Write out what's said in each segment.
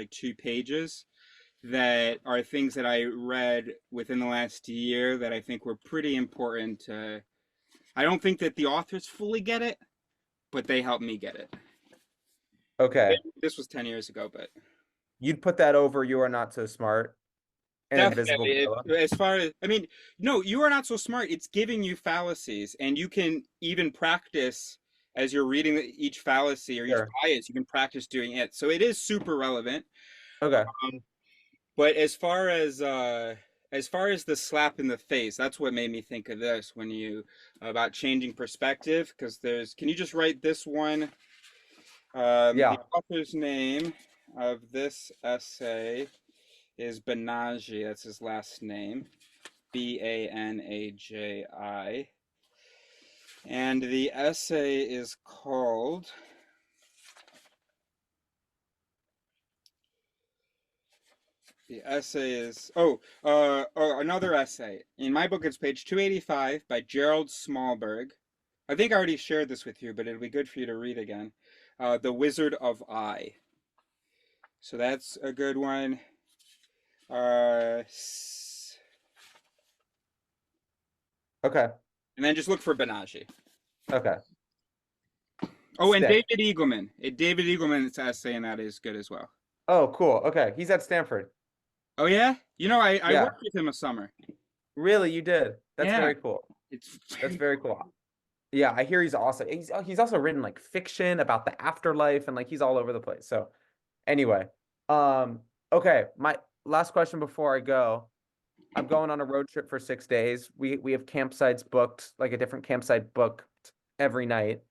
like 2 pages that are things that I read within the last year that I think were pretty important. I don't think that the authors fully get it, but they helped me get it. Okay. This was 10 years ago, but You'd put that over You Are Not So Smart and Invisible definitely. Gorilla. As far as, I mean, no, you are not so smart. It's giving you fallacies, and you can even practice as you're reading each fallacy or each Sure. bias, you can practice doing it. So it is super relevant. Okay. Um, but as far as the slap in the face, that's what made me think of this when you about changing perspective. Because there's, can you just write this one? The Yeah. author's name of this essay is Banaji. That's his last name, Banaji. And the essay is called, the essay is, another essay. In my book, it's page 285 by Gerald Smallberg. I think I already shared this with you, but it'll be good for you to read again. The Wizard of I. So that's a good one. Uh, Okay. and then just look for Banaji. Okay. Oh, and Stick. David Eagleman. David Eagleman's essay in that is good as well. Oh, cool. Okay. He's at Stanford. Oh yeah, I Yeah. worked with him a summer. Really, you did. That's Yeah, very cool. it's That's very very cool. cool. Yeah, I hear he's awesome. He's also written like fiction about the afterlife and like he's all over the place. So anyway, um, okay, my last question before I go. I'm going on a road trip for 6 days. We have campsites booked, like a different campsite booked every night.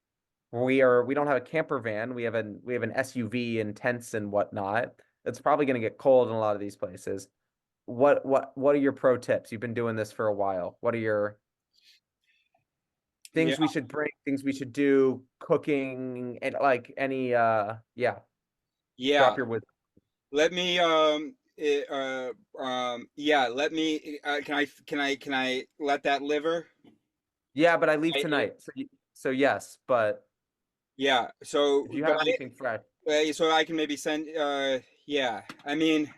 We don't have a camper van. We have an SUV and tents and whatnot. It's probably going to get cold in a lot of these places. What are your pro tips? You've been doing this for a while. What are your Yeah, things we should bring, things we should do, cooking, and like any yeah, yeah. drop your wisdom. Let me yeah. Let me. Can I let that liver? Yeah, but I leave I, tonight. So yes, but yeah. So, if you have anything fresh. so I can maybe send. Yeah. I mean,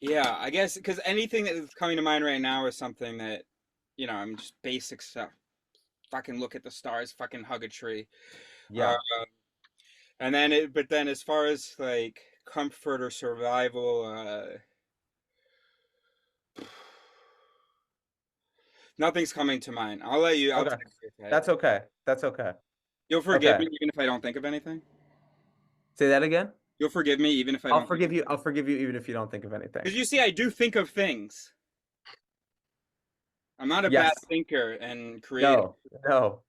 yeah. I guess because anything that is coming to mind right now is something that, I'm just basic stuff. Fucking look at the stars. Fucking hug a tree. Uh, Yeah. and then but then as far as like comfort or survival, nothing's coming to mind. I'll let you. I'll Okay. text you That's okay. That's okay. you'll forgive Okay. me even if I don't think of anything. Say that again. You'll forgive me even if I don't think of I'll forgive you even if you don't think of anything. Because you see, I do think of things. I'm not a bad Yes. thinker and creative. No. No.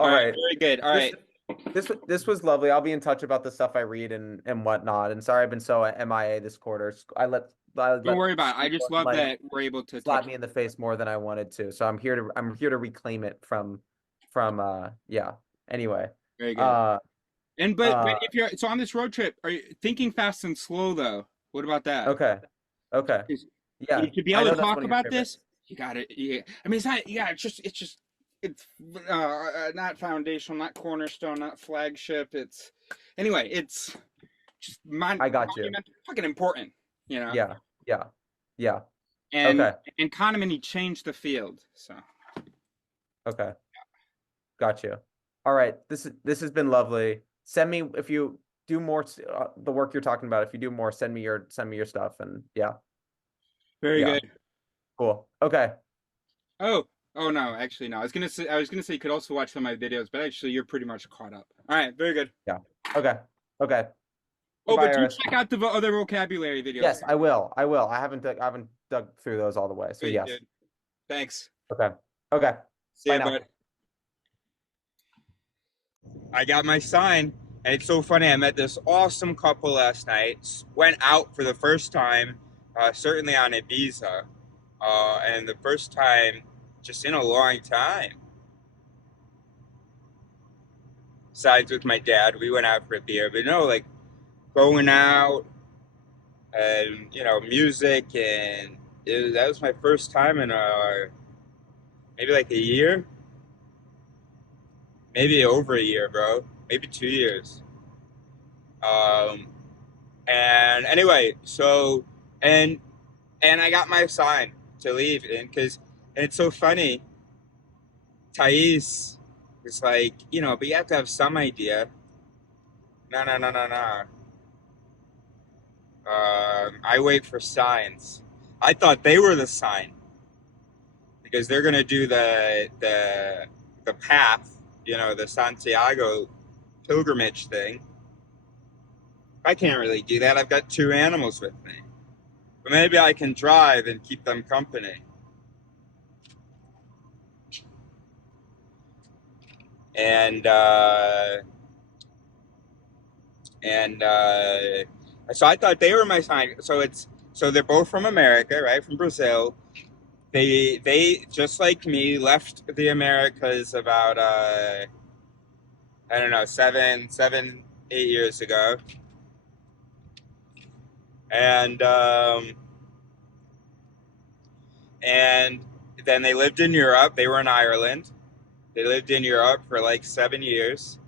All All right, right. very good. All This right. this was lovely. I'll be in touch about the stuff I read and whatnot. And sorry I've been so MIA this quarter. I Don't let worry about it. I school just and love life that we're able to slap touch. me in the face more than I wanted to. So I'm here to reclaim it from yeah. Anyway. Very good. Uh And but uh if you're so on this road trip, are you thinking fast and slow though? What about that? okay. Okay. 'Cause Yeah. to be I able know to that's talk one of your about this, favorites. you got to. Yeah. I mean, it's not. Yeah. It's not foundational, not cornerstone, not flagship. It's anyway. It's just I got you. monumental, fucking important. You know. Yeah. Yeah. Yeah. And Okay. and Kahneman, he changed the field. So Okay. Got you. All right. This has been lovely. Send me if you do more the work you're talking about. If you do more, send me your stuff and yeah. very Yeah. good. Cool. Okay. Oh, oh no, actually no. I was gonna say you could also watch some of my videos, but actually you're pretty much caught up. All right, very good. Yeah. Okay. Okay. Oh, Goodbye, but do Iris. check out the other vocabulary videos. Yes, I will. I will. I haven't dug through those all the way. So Great, yes. dude. Thanks. Okay. Okay. See Bye you, now. bud. I got my sign, and it's so funny. I met this awesome couple last night. Went out for the first time, certainly on Ibiza, and the first time just in a long time. Besides with my dad, we went out for a beer, but no, like going out and music, and that was my first time in maybe like a year, maybe over a year, bro, maybe 2 years. Um, and anyway, so and and I got my sign to leave, and because it's so funny, Thais was like, but you have to have some idea. No, no, no, no, no. I wait for signs. I thought they were the sign because they're gonna do the path, the Santiago pilgrimage thing. I can't really do that. I've got two animals with me, but maybe I can drive and keep them company. And and so I thought they were my sign. So they're both from America, right? From Brazil. They just like me left the Americas about I don't know 8 years ago, and and then they lived in Europe. They were in Ireland. They lived in Europe for like 7 years,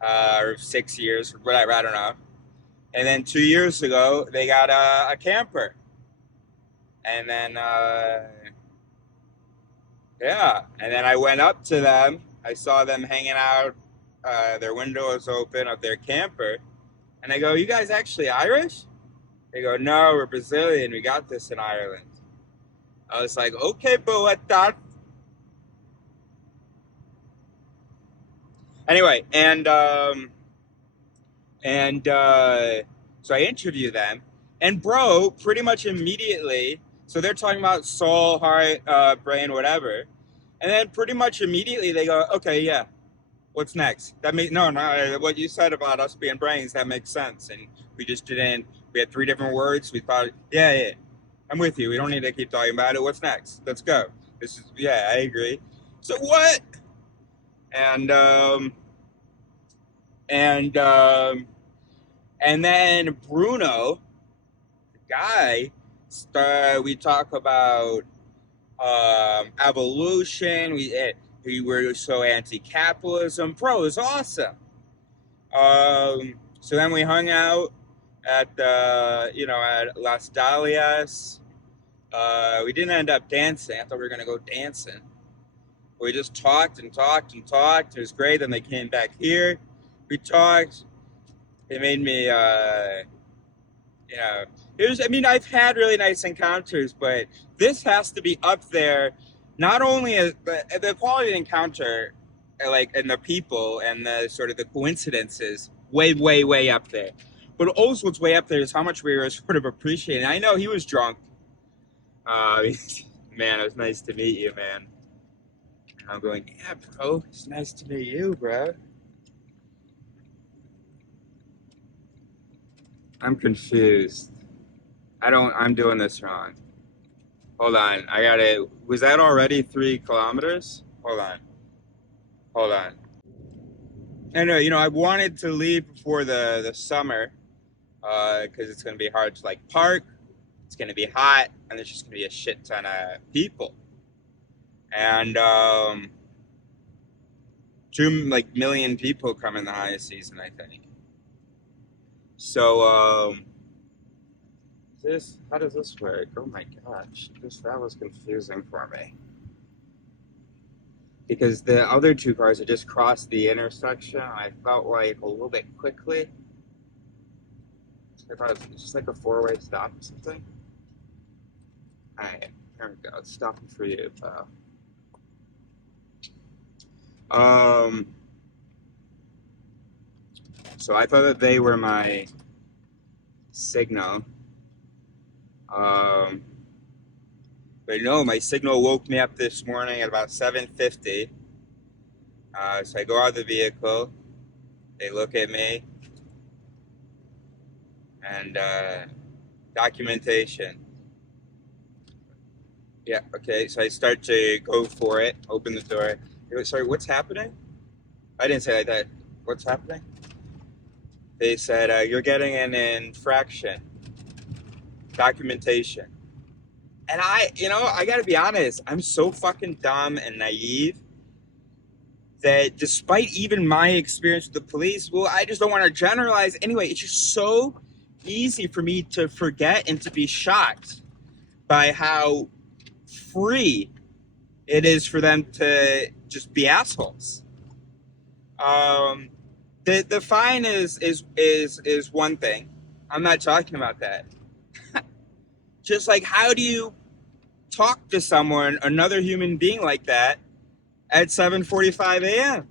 or 6 years, whatever, I don't know. And then 2 years ago, they got a camper. And then, yeah. And then I went up to them. I saw them hanging out. Their window was open of their camper. And I go, "You guys actually Irish?" They go, "No, we're Brazilian. We got this in Ireland." I was like, "Okay, but what that?" Anyway, and so I interview them, and bro, pretty much immediately. So they're talking about soul, heart, brain, whatever, and then pretty much immediately they go, "Okay, yeah, what's next?" That makes no. What you said about us being brains, that makes sense, and we just didn't. We had three different words. We thought, yeah, yeah, I'm with you. We don't need to keep talking about it. What's next? Let's go. This is yeah, I agree. So what? And and um, and then Bruno, the guy, we talk about evolution. We were so anti-capitalism. Bro, it was awesome. So then we hung out at at Las Dalias. We didn't end up dancing. I thought we were gonna go dancing. We just talked and talked and talked. It was great. Then they came back here. We talked. They made me, it was. I mean, I've had really nice encounters, but this has to be up there. Not only as the quality of the encounter, like, and the people and the sort of the coincidences, way, way, way up there. But also, what's way up there is how much we were sort of appreciating. I know he was drunk. Uh, Man, it was nice to meet you, man. And I'm going, yeah, bro. It's nice to meet you, bro. I'm confused. I'm doing this wrong. Hold on. I got it. Was that already 3 kilometers? Hold on. Hold on. Anyway, I wanted to leave before the summer, because it's going to be hard to like park. It's going to be hot, and there's just going to be a shit ton of people. And 2 million people come in the high season, I think. So how does this work? Oh my gosh, that was confusing for me. Because the other two cars had just crossed the intersection. I felt like a little bit quickly. I thought it was just like a four-way stop or something. Alright, here we go. It's stopping for you, pal. So I thought that they were my signal. But no, my signal woke me up this morning at about 7:50. So I go out of the vehicle. They look at me. And documentation. Yeah, okay. So I start to go for it, open the door. Sorry, what's happening? I didn't say like that. What's happening? They said, you're getting an infraction. Documentation. And I gotta be honest, I'm so fucking dumb and naive that despite even my experience with the police, well, I just don't want to generalize. Anyway, it's just so easy for me to forget and to be shocked by how free it is for them to just be assholes. The fine is one thing. I'm not talking about that. Just like, how do you talk to someone, another human being like that, at 7:45 a.m.?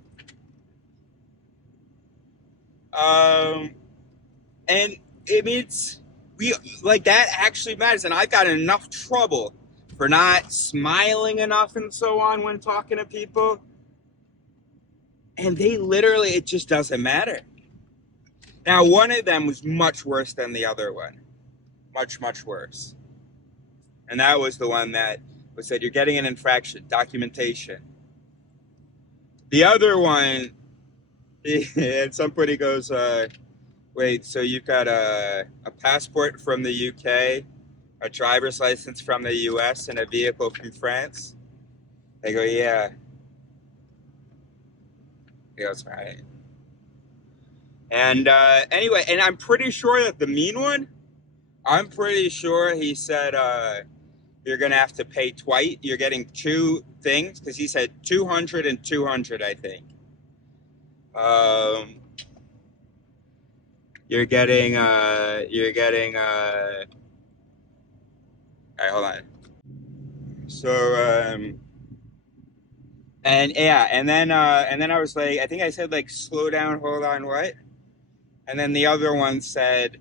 And it means we like that actually matters. And I've got enough trouble for not smiling enough and so on when talking to people. And they literally, it just doesn't matter. Now, one of them was much worse than the other one. Much, much worse. And that was the one that was said, you're getting an infraction, documentation. The other one, at some point he goes, wait, so you've got a passport from the UK, a driver's license from the US, and a vehicle from France? They go, yeah. He goes, right. And anyway, and I'm pretty sure that the mean one, I'm pretty sure he said, you're going to have to pay twice. You're getting two things, because he said 200 and 200, I think. You're getting, all right, hold on. So, and yeah, and then I was like, I think I said like, slow down, hold on, what? And then the other one said,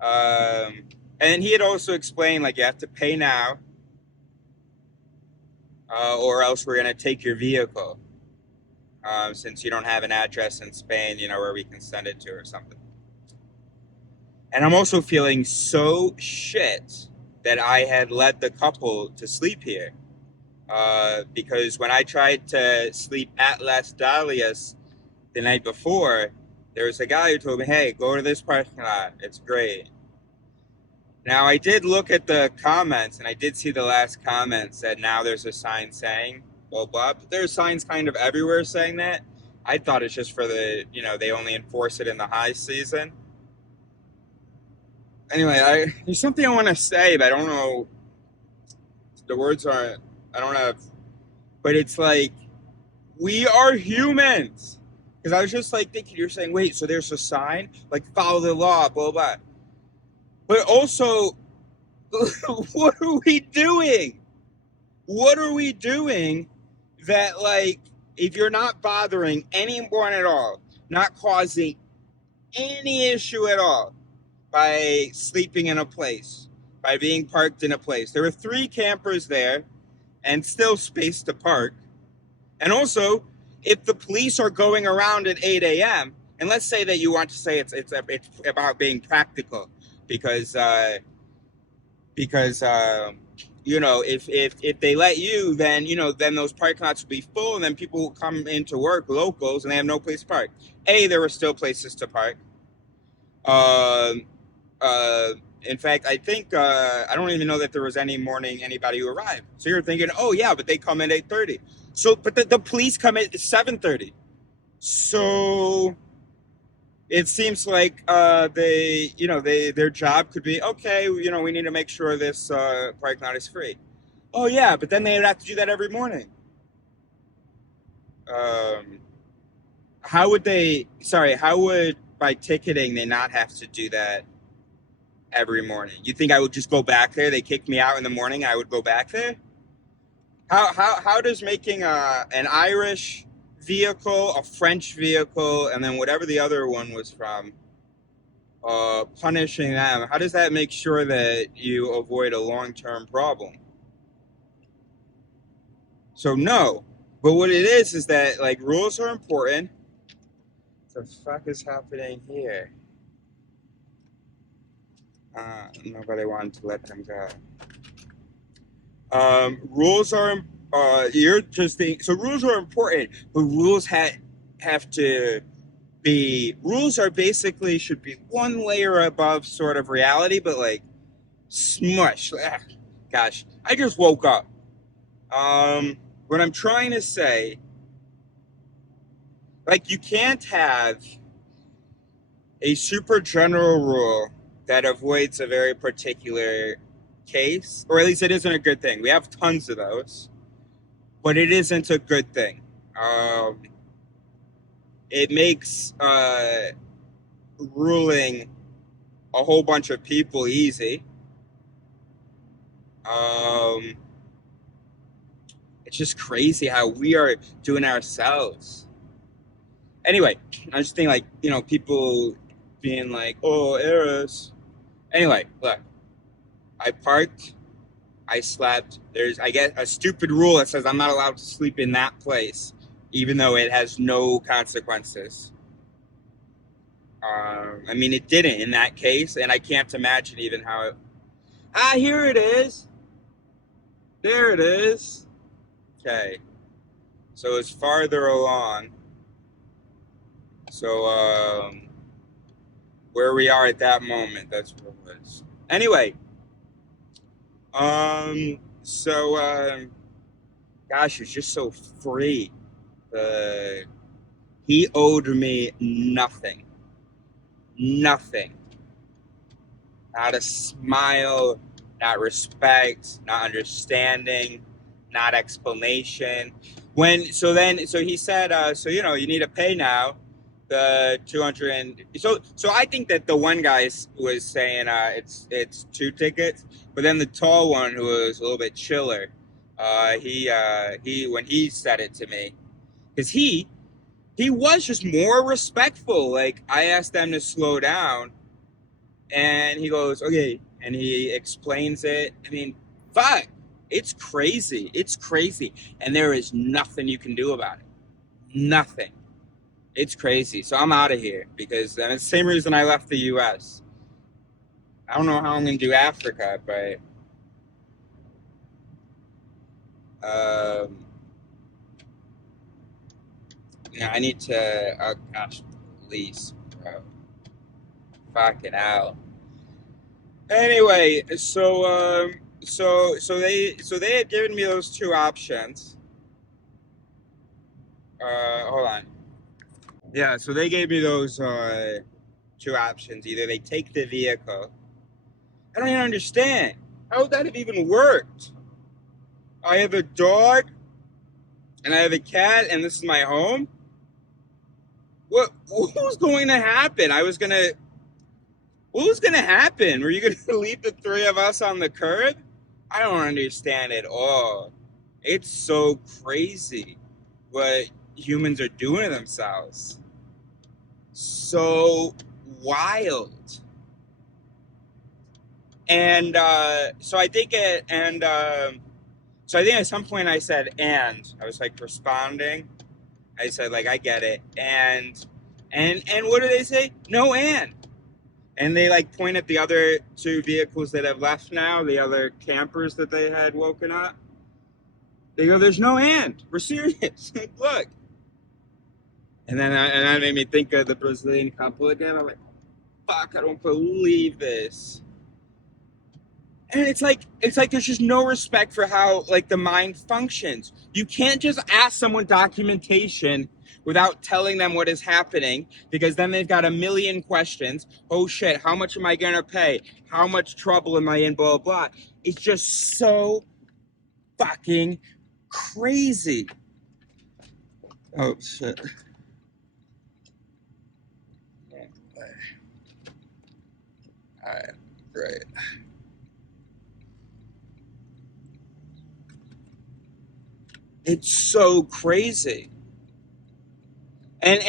and he had also explained, like, you have to pay now, or else we're going to take your vehicle, since you don't have an address in Spain, you know, where we can send it to or something. And I'm also feeling so shit that I had led the couple to sleep here. Because when I tried to sleep at Las Dalias the night before, there was a guy who told me, hey, go to this parking lot. It's great. Now, I did look at the comments, and I did see the last comment said, now there's a sign saying, blah, blah. But there's signs kind of everywhere saying that. I thought it's just for the, you know, they only enforce it in the high season. Anyway, there's something I want to say, but I don't know. The words aren't, I don't have, but it's like, we are humans. Because I was just like thinking, you're saying, wait, so there's a sign? Like, follow the law, blah, blah. But also, what are we doing? What are we doing that, like, if you're not bothering anyone at all, not causing any issue at all by sleeping in a place, by being parked in a place. There were 3 campers there and still space to park. And also, if the police are going around at 8 a.m., and let's say that you want to say it's about being practical, because you know, if they let you, then, you know, then those parking lots will be full, and then people will come into work, locals, and they have no place to park. There were still places to park. In fact, I think I don't even know that there was anybody who arrived. So you're thinking, oh yeah, but they come at 8:30. So, but the police come at 7:30. So it seems like their job could be, okay, you know, we need to make sure this parking lot is free. Oh yeah, but then they would have to do that every morning. How would by ticketing they not have to do that every morning? You think I would just go back there? They kicked me out in the morning, I would go back there? How does making an Irish vehicle, a French vehicle, and then whatever the other one was from, punishing them, how does that make sure that you avoid a long-term problem? So no. But what it is that, like, rules are important. What the fuck is happening here? Nobody wanted to let them go. Rules are, you're just thinking, so rules are important, but rules have to be, rules are basically, should be one layer above sort of reality, but like smush. Gosh, I just woke up. What I'm trying to say Like, you can't have a super general rule that avoids a very particular case, or at least it isn't a good thing. We have tons of those, but it isn't a good thing. It makes ruling a whole bunch of people easy. It's just crazy how we are doing ourselves. Anyway, I just think, like, you know, people being like, oh, errors. Anyway, look, I parked, I slept. I get a stupid rule that says I'm not allowed to sleep in that place, even though it has no consequences. I mean, it didn't in that case, and I can't imagine even how it. Here it is. There it is. Okay. So it's farther along. So, where we are at that moment, that's what it was. Anyway, gosh, it's just so free. He owed me nothing. Nothing. Not a smile, not respect, not understanding, not explanation. So he said, so, you know, you need to pay now the 200 and so I think that the one guy was saying it's 2 tickets, but then the tall one, who was a little bit chiller, he when he said it to me, because he was just more respectful. Like, I asked them to slow down, and he goes, okay, and he explains it. I mean, fuck, it's crazy. It's crazy, and there is nothing you can do about it. Nothing. It's crazy. So I'm out of here, because it's the same reason I left the U.S. I don't know how I'm going to do Africa, but yeah, I need to. Oh gosh, police, bro. Fucking hell. Anyway, so they had given me those 2 options. Hold on. Yeah, so they gave me those 2 options. Either they take the vehicle. I don't even understand. How would that have even worked? I have a dog, and I have a cat, and this is my home? What was going to happen? What was going to happen? Were you going to leave the 3 of us on the curb? I don't understand at all. It's so crazy what humans are doing to themselves. So wild. And so I think at some point I said, and I was like responding. I said, like, I get it. And what do they say? No, and they like point at the other 2 vehicles that have left now, the other campers that they had woken up. They go, there's no and. We're serious. Like, look. And then that made me think of the Brazilian couple again. I'm like, fuck, I don't believe this. And it's like there's just no respect for how, like, the mind functions. You can't just ask someone documentation without telling them what is happening, because then they've got a million questions. Oh shit, how much am I gonna pay? How much trouble am I in? Blah, blah. It's just so fucking crazy. Oh shit. Alright, great. It's so crazy. And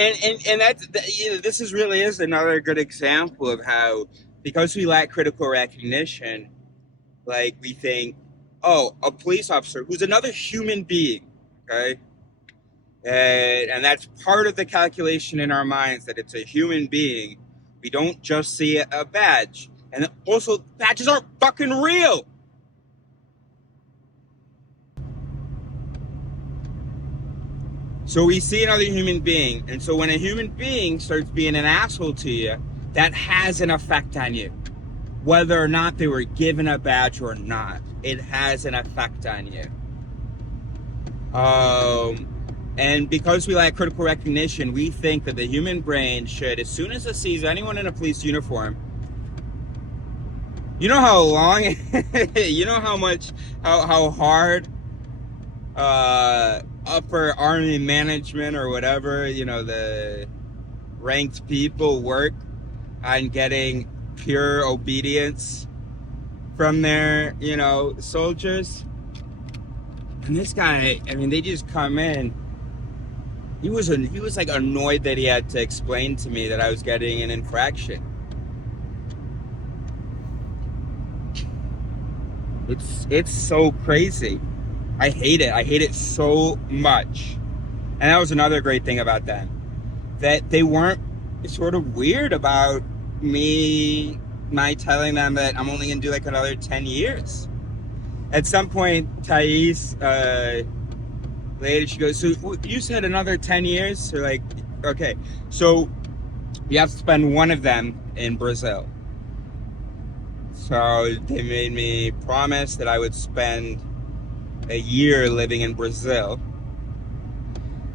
that's, you know, this really is another good example of how, because we lack critical recognition, like, we think, oh, a police officer who's another human being, okay? And that's part of the calculation in our minds, that it's a human being. We don't just see a badge. And also, badges aren't fucking real. So we see another human being, and so when a human being starts being an asshole to you, that has an effect on you. Whether or not they were given a badge or not, it has an effect on you. And because we lack critical recognition, we think that the human brain should, as soon as it sees anyone in a police uniform, you know how long, you know how much, how hard upper army management or whatever, you know, the ranked people work on getting pure obedience from their, you know, soldiers. And this guy, I mean, they just come in. He was like annoyed that he had to explain to me that I was getting an infraction. It's so crazy. I hate it. I hate it so much. And that was another great thing about them, that they weren't sort of weird about my telling them that I'm only gonna do like another 10 years. At some point, Thais, later, she goes, so you said another 10 years? So like, okay, so you have to spend one of them in Brazil. So they made me promise that I would spend a year living in Brazil.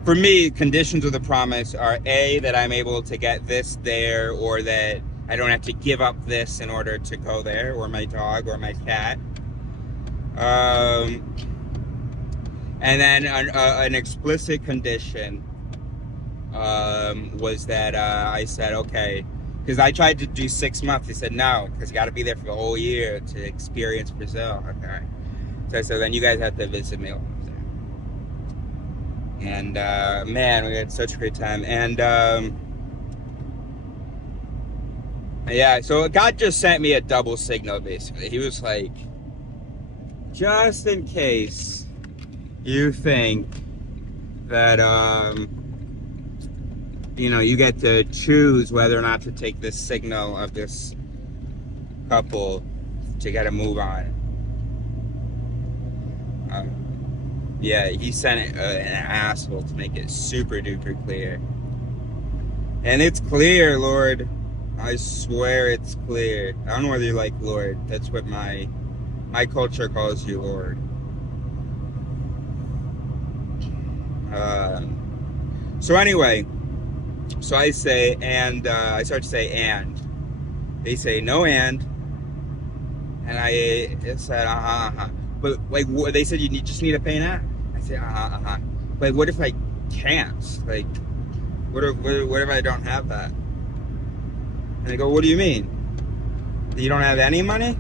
For me, conditions of the promise are A, that I'm able to get this there, or that I don't have to give up this in order to go there, or my dog, or my cat. And then an explicit condition was that I said, okay, because I tried to do 6 months. They said no, because you got to be there for the whole year to experience Brazil. Okay. So I said, then you guys have to visit me while I'm there. And man, we had such a great time. And yeah, so God just sent me a double signal, basically. He was like, just in case you think that you know, you get to choose whether or not to take this signal of this couple to get a move on. Yeah, he sent an asshole to make it super duper clear. And it's clear, Lord. I swear it's clear. I don't know whether you like Lord. That's what my culture calls you, Lord. So anyway, so I say, and I start to say, and they say no, and I said but like they said you just need to pay now. I said Like, what if I can't? Like, what if I don't have that? And they go, what do you mean? You don't have any money?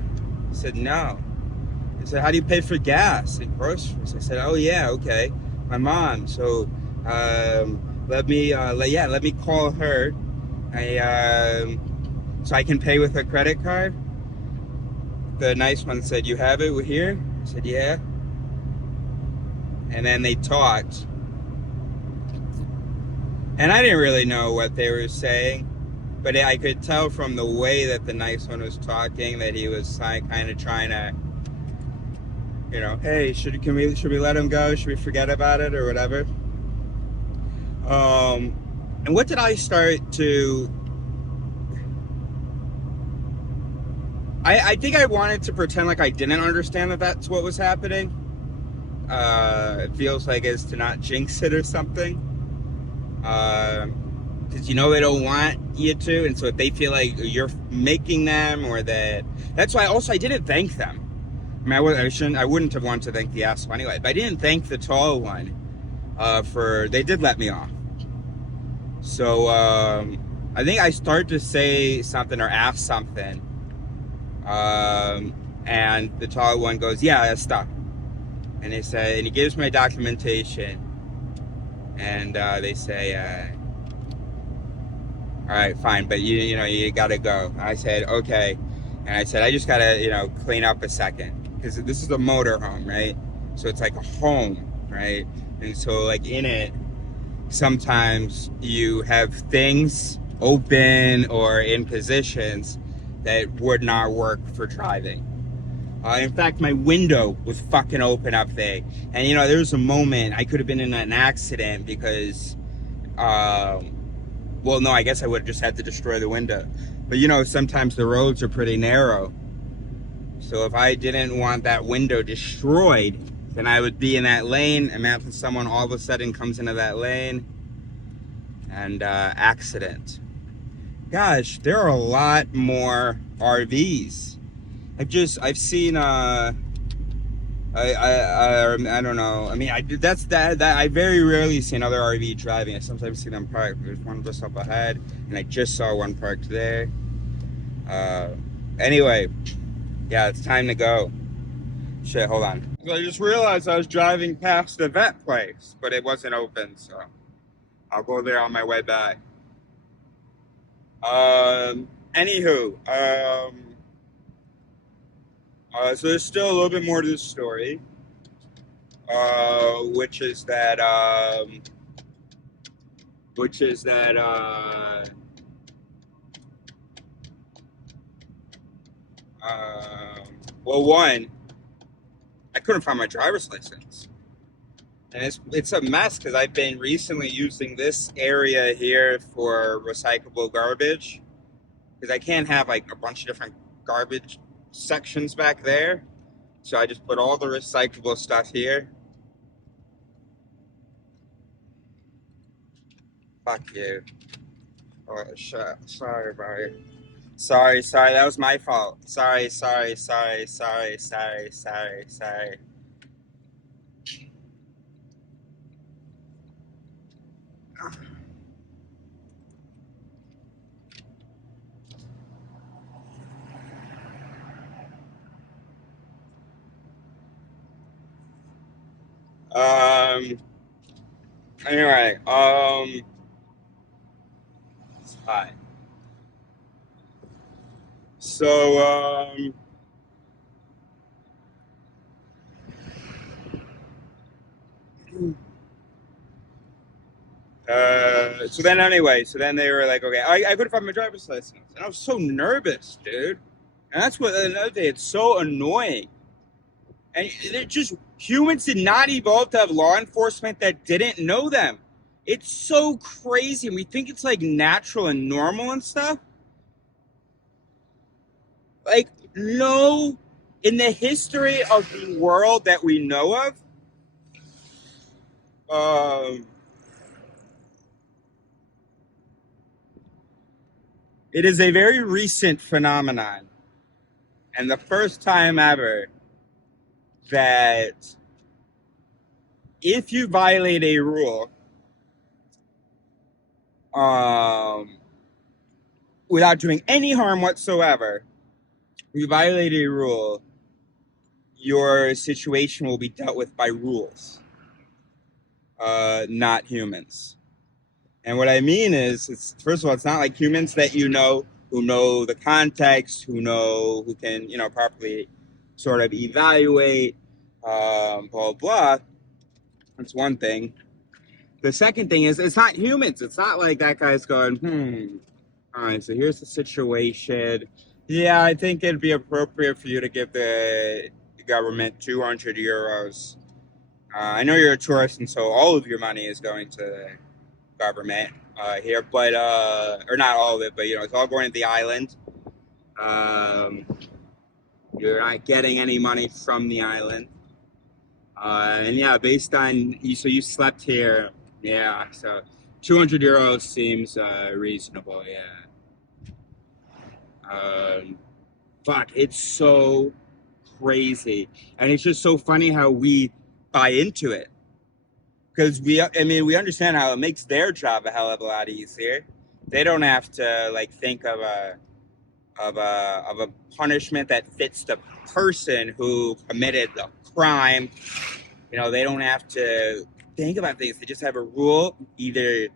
I said, no. They said, how do you pay for gas and groceries? I said, oh yeah, okay. My mom. So let me call her. So I can pay with a credit card. The nice one said, you have it here? I said, yeah. And then they talked. And I didn't really know what they were saying, but I could tell from the way that the nice one was talking that he was kind of trying to, you know, hey, should we let him go? Should we forget about it or whatever? And what did I start to? I think I wanted to pretend like I didn't understand that that's what was happening. It feels like it's to not jinx it or something. Because you know they don't want you to, and so if they feel like you're making them, or that's why also I didn't thank them. I mean, I wouldn't have wanted to thank the asshole anyway, but I didn't thank the tall one they did let me off. So I think I started to say something or ask something, and the tall one goes, yeah, that's stuff. And they say, and he gives me documentation, and they say, all right, fine, but you gotta go. I said, okay. And I said, I just gotta, clean up a second, because this is a motorhome, right? So it's like a home, right? And so like in it, sometimes you have things open or in positions that would not work for driving. In fact, my window was fucking open up there. And there was a moment I could have been in an accident because, well, no, I guess I would have just had to destroy the window. But sometimes the roads are pretty narrow. So if I didn't want that window destroyed, then I would be in that lane. Imagine someone all of a sudden comes into that lane and accident. Gosh, there are a lot more RVs. I've seen I don't know. I mean, that's that I very rarely see another RV driving. I sometimes see them parked. There's one just up ahead, and I just saw one parked there. Anyway, yeah, it's time to go. Shit, hold on. So I just realized I was driving past the vet place, but it wasn't open, so I'll go there on my way back. Anywho, so there's still a little bit more to this story, which is that, well, one, I couldn't find my driver's license. And it's a mess because I've been recently using this area here for recyclable garbage. Because I can't have like a bunch of different garbage sections back there. So I just put all the recyclable stuff here. Fuck you. Oh, shit. Sorry, bro. Sorry, that was my fault. Sorry. Anyway, hi. So, so then they were like, okay, I couldn't find my driver's license. And I was so nervous, dude. And that's what, another thing, it's so annoying. And it just, humans did not evolve to have law enforcement that didn't know them. It's so crazy. And we think it's like natural and normal and stuff. Like, no, in the history of the world that we know of, it is a very recent phenomenon. And the first time ever that if you violate a rule, without doing any harm whatsoever, you violate a rule, your situation will be dealt with by rules, not humans. And what I mean is, it's, first of all, it's not like humans that you know, who know the context, who can, properly sort of evaluate, blah, blah. That's one thing. The second thing is, it's not humans. It's not like that guy's going, all right, so here's the situation. Yeah, I think it'd be appropriate for you to give the government 200 euros. I know you're a tourist, and so all of your money is going to the government here, but, or not all of it, but, it's all going to the island. You're not getting any money from the island. And yeah, based on, so you slept here, yeah, so 200 euros seems reasonable, yeah. Fuck, it's so crazy. And it's just so funny how we buy into it. Because we understand how it makes their job a hell of a lot easier. They don't have to like think of a punishment that fits the person who committed the crime. They don't have to think about things. They just have a rule, either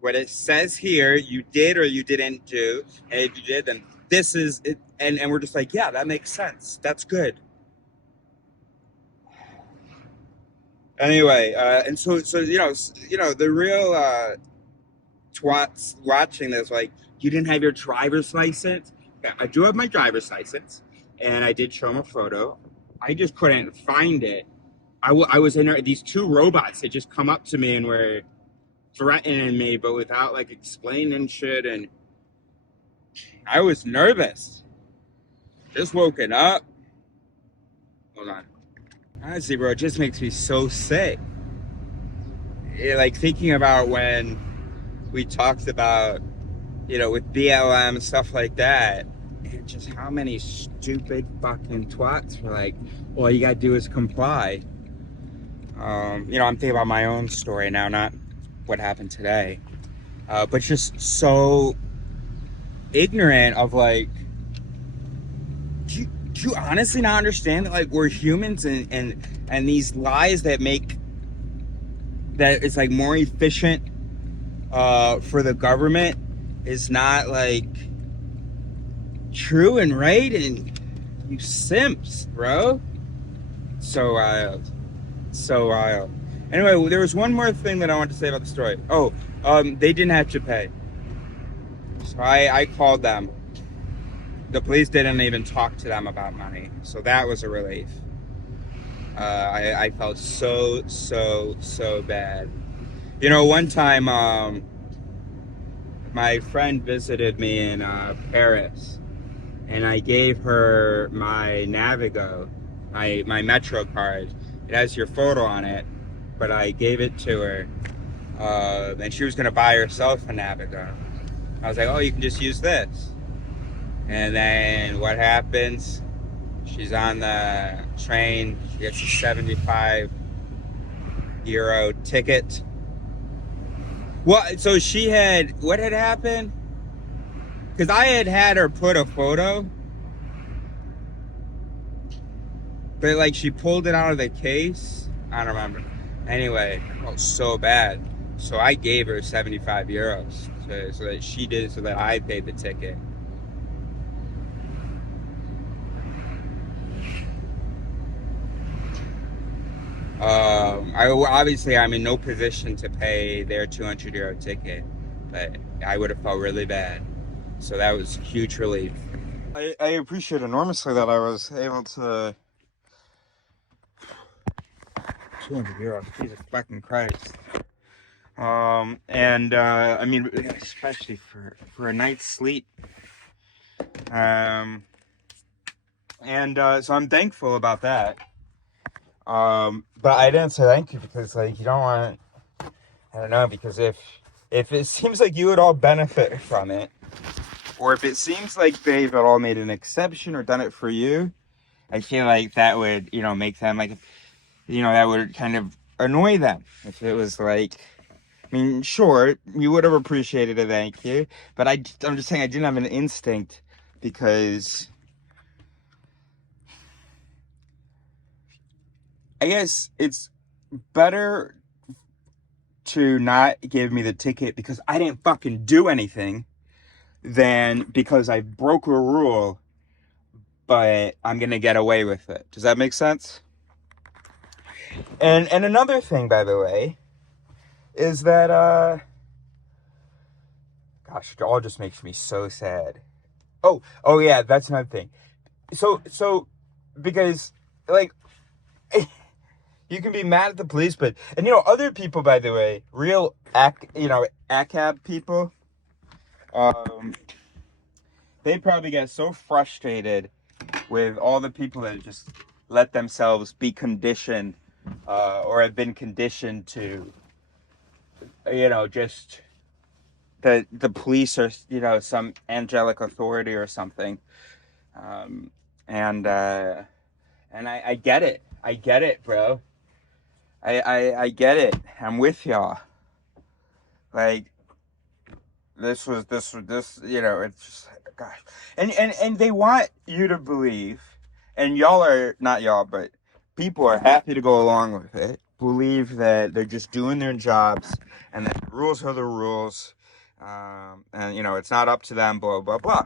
what it says here, you did or you didn't do. And if you did, then this is it. And we're just like, yeah, that makes sense. That's good. Anyway, and so the real twats watching this, like, you didn't have your driver's license? Yeah, I do have my driver's license, and I did show him a photo. I just couldn't find it. I was in there, these two robots, they just come up to me and were threatening me, but without like explaining shit, and I was nervous. Just woken up. Hold on. Honestly, bro, it just makes me so sick. Like thinking about when we talked about, with BLM and stuff like that, and just how many stupid fucking twats were like, all you gotta do is comply. I'm thinking about my own story now, not what happened today. But just so ignorant of like, do you honestly not understand that like we're humans and these lies that make that it's like more efficient for the government is not like true and right, and you simps, bro. So wild. So wild. Anyway, there was one more thing that I wanted to say about the story. Oh, they didn't have to pay. So I called them. The police didn't even talk to them about money. So that was a relief. I felt so bad. One time, my friend visited me in Paris, and I gave her my Navigo, my Metro card. It has your photo on it, but I gave it to her, and she was gonna buy herself a Navigo. I was like, oh, you can just use this. And then what happens? She's on the train, she gets a 75 euro ticket. Well, so what had happened? Because I had her put a photo, but like she pulled it out of the case. I don't remember. Anyway, I felt so bad. So I gave her 75 euros so that I paid the ticket. I'm in no position to pay their 200 euro ticket, but I would have felt really bad. So that was huge relief. I appreciate enormously that I was able to 200 euros. Jesus fucking Christ. I mean, especially for a night's sleep. So I'm thankful about that. But I didn't say thank you because like you don't want, I don't know, because if it seems like you would all benefit from it, or if it seems like they've all made an exception or done it for you, I feel like that would, make them like, that would kind of annoy them. If it was like, I mean, sure, you would have appreciated a thank you, but I'm just saying I didn't have an instinct because I guess it's better to not give me the ticket because I didn't fucking do anything than because I broke a rule, but I'm gonna get away with it. Does that make sense? And another thing, by the way, is that gosh, it all just makes me so sad. Oh yeah, that's another thing. So because like you can be mad at the police, but other people, by the way, real ACAB people, they probably get so frustrated with all the people that just let themselves be conditioned or have been conditioned to just the police or some angelic authority or something, and I get it, bro. I get it. I'm with y'all. Like this, it's just gosh. And they want you to believe, and y'all are not y'all, but people are happy to go along with it. Believe that they're just doing their jobs and that the rules are the rules. And it's not up to them, blah blah blah.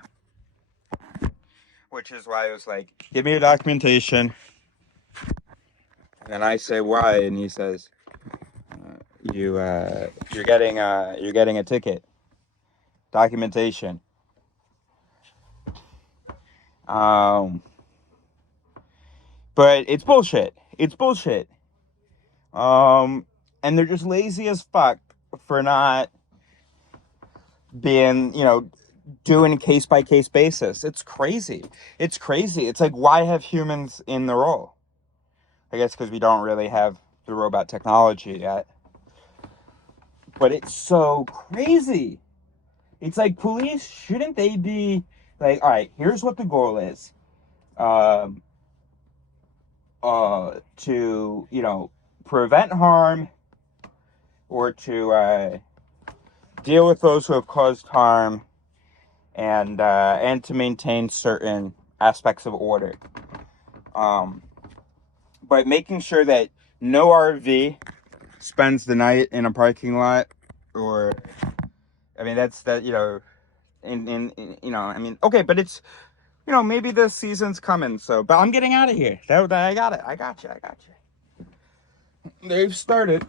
Which is why I was like, give me your documentation. And I say why, and he says, you're getting a ticket. Documentation. But it's bullshit. It's bullshit. And they're just lazy as fuck for not being, doing a case by case basis. It's crazy. It's crazy. It's like, why have humans in the role? I guess because we don't really have the robot technology yet. But it's so crazy. It's like, police, shouldn't they be like, all right, here's what the goal is. To, you know, prevent harm or to deal with those who have caused harm and to maintain certain aspects of order. But making sure that no RV spends the night in a parking lot, or, I mean, that's that, you know, in you know, I mean, okay, but it's, you know, maybe the season's coming, so, but I'm getting out of here. I got it. I got you. They've started.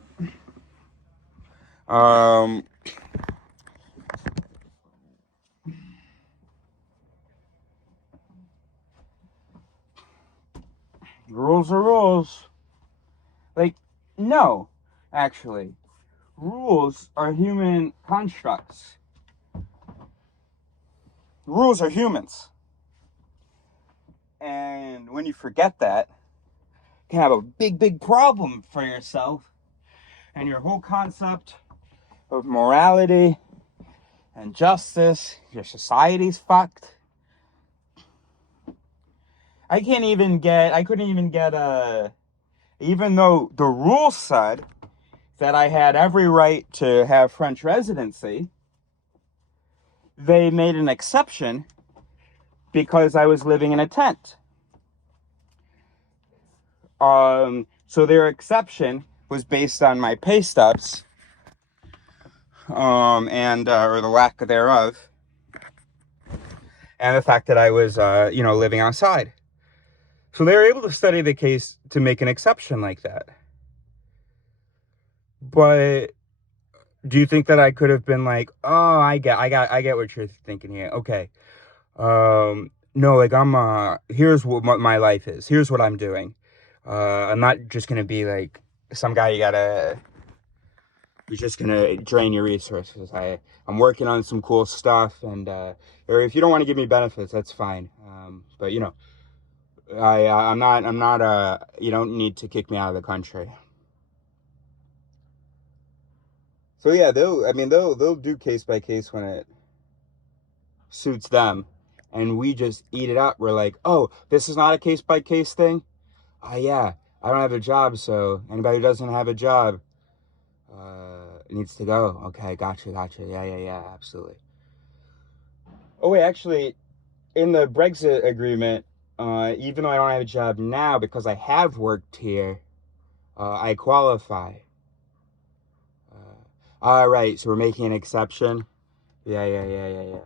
Rules are rules. Like, no, actually. Rules are human constructs. Rules are humans. And when you forget that, you can have a big problem for yourself and your whole concept of morality and justice. Your society's fucked. I couldn't even get even though the rules said that I had every right to have French residency, they made an exception because I was living in a tent. So their exception was based on my pay stubs, and or the lack thereof, and the fact that I was, you know, living outside. So they were able to study the case to make an exception like that. But do you think that I could have been like, oh, I get what you're thinking here. Okay. No, like here's what my life is. Here's what I'm doing. I'm not just gonna be like some guy who's just gonna drain your resources. I'm working on some cool stuff, and or if you don't want to give me benefits, that's fine. But you know, I'm not you don't need to kick me out of the country. So yeah, they'll do case by case when it suits them, and we just eat it up. We're like, oh, this is not a case by case thing. Yeah, I don't have a job, so anybody who doesn't have a job needs to go. Okay, gotcha. Yeah, absolutely. Oh wait, actually, in the Brexit agreement, even though I don't have a job now because I have worked here, I qualify. All right, so we're making an exception. Yeah.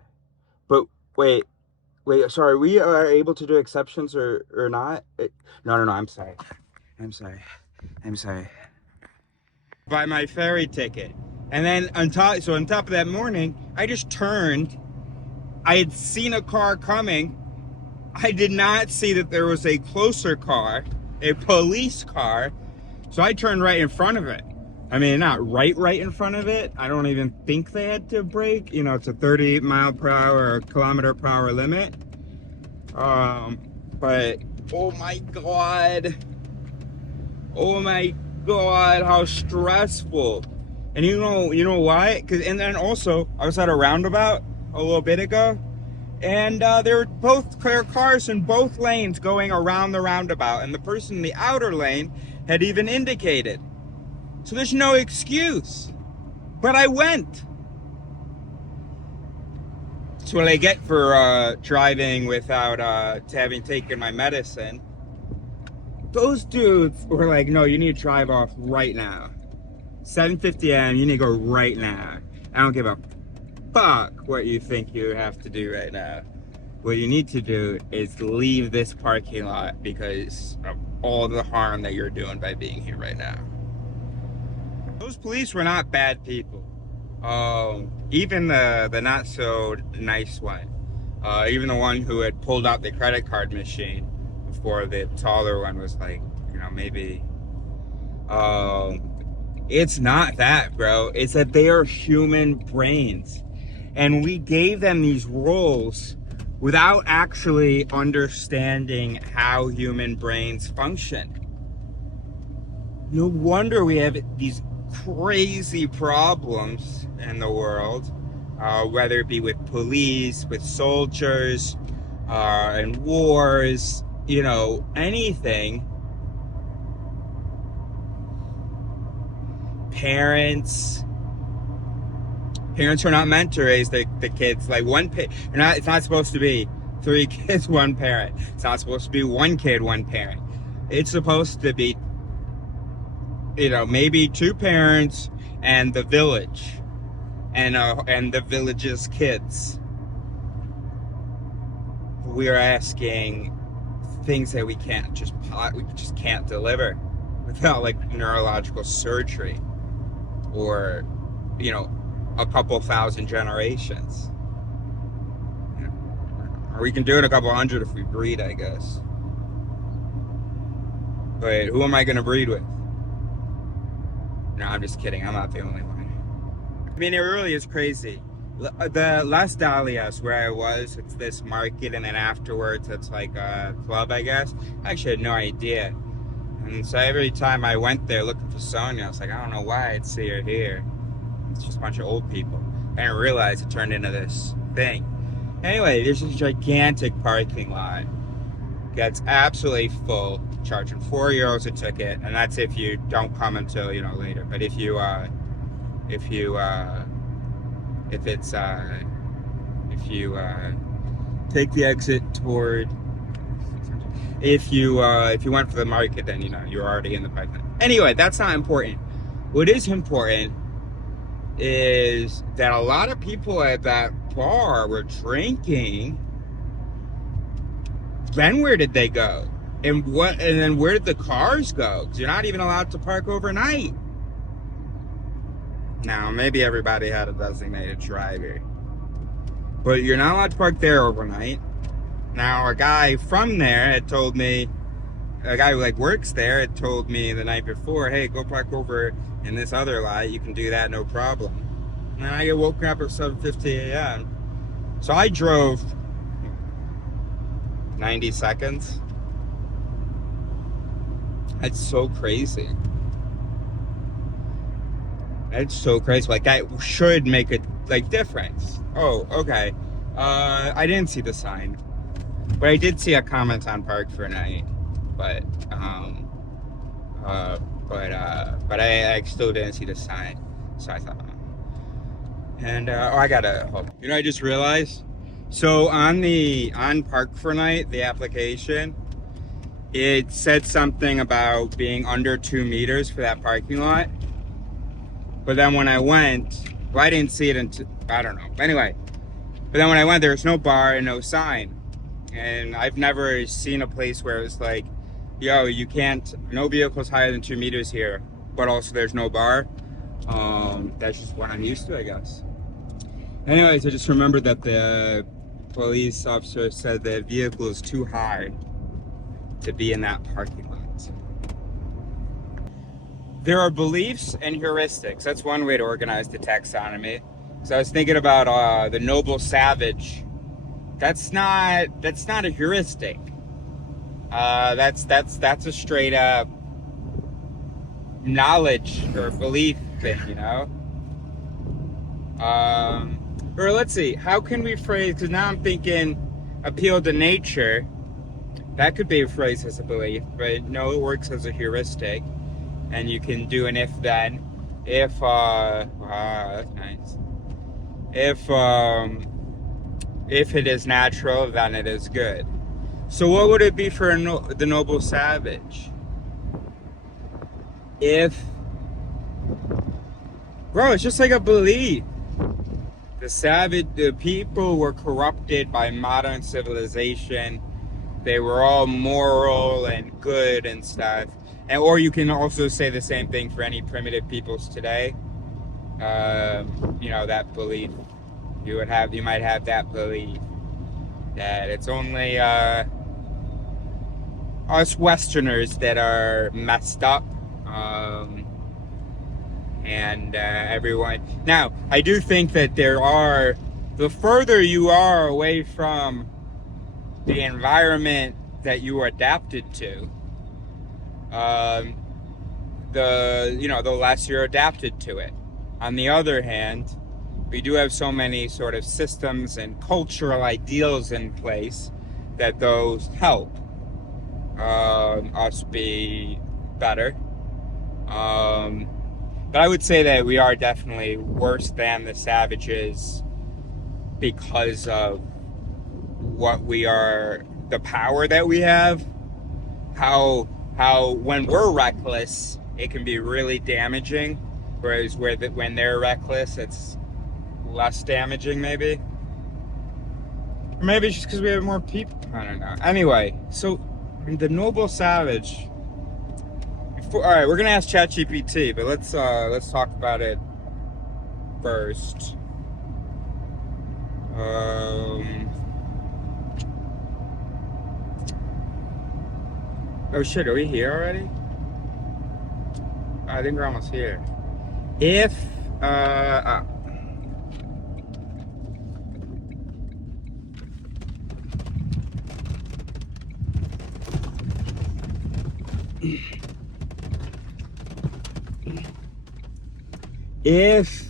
But wait, sorry, we are able to do exceptions or not? No, I'm sorry. Buy my ferry ticket. And then on top of that morning, I just turned. I had seen a car coming. I did not see that there was a closer car, a police car. So I turned right in front of it. I mean, not right in front of it. I don't even think they had to brake. You know, it's a 30 mile per hour or kilometer per hour limit. But oh my God, how stressful. And you know why? And then also, I was at a roundabout a little bit ago, and there were both clear cars in both lanes going around the roundabout, and the person in the outer lane had even indicated. So there's no excuse. But I went. That's what I get for driving without having taken my medicine. Those dudes were like, no, you need to drive off right now. 7:50 a.m., you need to go right now. I don't give a fuck what you think you have to do right now. What you need to do is leave this parking lot because of all the harm that you're doing by being here right now. Those police were not bad people. Even the not so nice one. Even the one who had pulled out the credit card machine before the taller one was like, you know, maybe. It's not that, bro. It's that they are human brains. And we gave them these roles without actually understanding how human brains function. No wonder we have these crazy problems in the world, whether it be with police, with soldiers, and wars, you know, anything. Parents are not meant to raise the kids like one it's not supposed to be 3 kids, 1 parent. It's not supposed to be 1 kid, 1 parent. It's supposed to be, you know, maybe 2 parents and the village, and the village's kids. We're asking things that we just can't deliver without like neurological surgery, or, you know, a couple thousand generations. Or we can do it a couple hundred if we breed, I guess. But who am I gonna breed with? No, I'm just kidding. I'm not the only one. I mean, it really is crazy. The Las Dahlias, where I was, it's this market, and then afterwards it's like a club, I guess. I actually had no idea. And so every time I went there looking for Sonia, I was like, I don't know why I'd see her here. It's just a bunch of old people. I didn't realize it turned into this thing. Anyway, there's this gigantic parking lot that's absolutely full, charging €4 a ticket, and that's if you don't come until, you know, later. But if you take the exit toward, if you went for the market, then, you know, you're already in the parking lot. Anyway, that's not important. What is important is that a lot of people at that bar were drinking. Then where did they go? And then where did the cars go? Because you're not even allowed to park overnight. Now, maybe everybody had a designated driver, but you're not allowed to park there overnight. Now, a guy from there had told me, a guy who like works there had told me the night before, hey, go park over in this other lot. You can do that, no problem. And I get woken up at 7:50 a.m. So I drove 90 seconds. That's so crazy. That's so crazy. Like, that should make a like difference. Oh, okay. I didn't see the sign, but I did see a comment on Park for Night. But I still didn't see the sign. So I thought, and I gotta hold. You know, I just realized. So on Park for Night, the application, it said something about being under 2 meters for that parking lot. But then when I went, well, I didn't see it until, I don't know. Anyway, but then when I went, there was no bar and no sign. And I've never seen a place where it was like, yo, you can't, no vehicles higher than 2 meters here, but also there's no bar. That's just what I'm used to, I guess. Anyways, I just remembered that the police officer said the vehicle is too high to be in that parking lot. There are beliefs and heuristics. That's one way to organize the taxonomy. So I was thinking about the noble savage. That's not a heuristic. That's a straight up knowledge or belief thing, you know. Or let's see, how can we phrase? Because now I'm thinking appeal to nature. That could be phrased as a belief, but no, it works as a heuristic. And you can do an if-then. If, wow, that's nice. If it is natural, then it is good. So what would it be for the noble savage? Bro, it's just like a belief. The people were corrupted by modern civilization. They were all moral and good and stuff. Or you can also say the same thing for any primitive peoples today. You know, that belief. You might have that belief that it's only us Westerners that are messed up, and everyone. Now, I do think that the further you are away from the environment that you are adapted to, the less you're adapted to it. On the other hand, we do have so many sort of systems and cultural ideals in place that those help us be better. But I would say that we are definitely worse than the savages because of what we are, the power that we have. How when we're reckless, it can be really damaging, whereas when they're reckless, it's less damaging, maybe. Or maybe it's just because we have more people. I don't know. Anyway, so the noble savage. All right, we're gonna ask ChatGPT, but let's talk about it first. Oh shit, are we here already? I think we're almost here. If if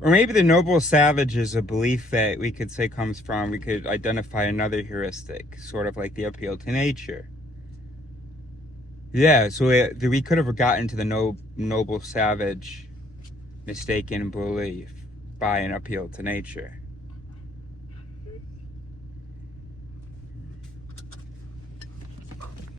or maybe the noble savage is a belief that we could say comes from, we could identify another heuristic, sort of like the appeal to nature. Yeah, so we could have gotten to the noble savage mistaken belief by an appeal to nature.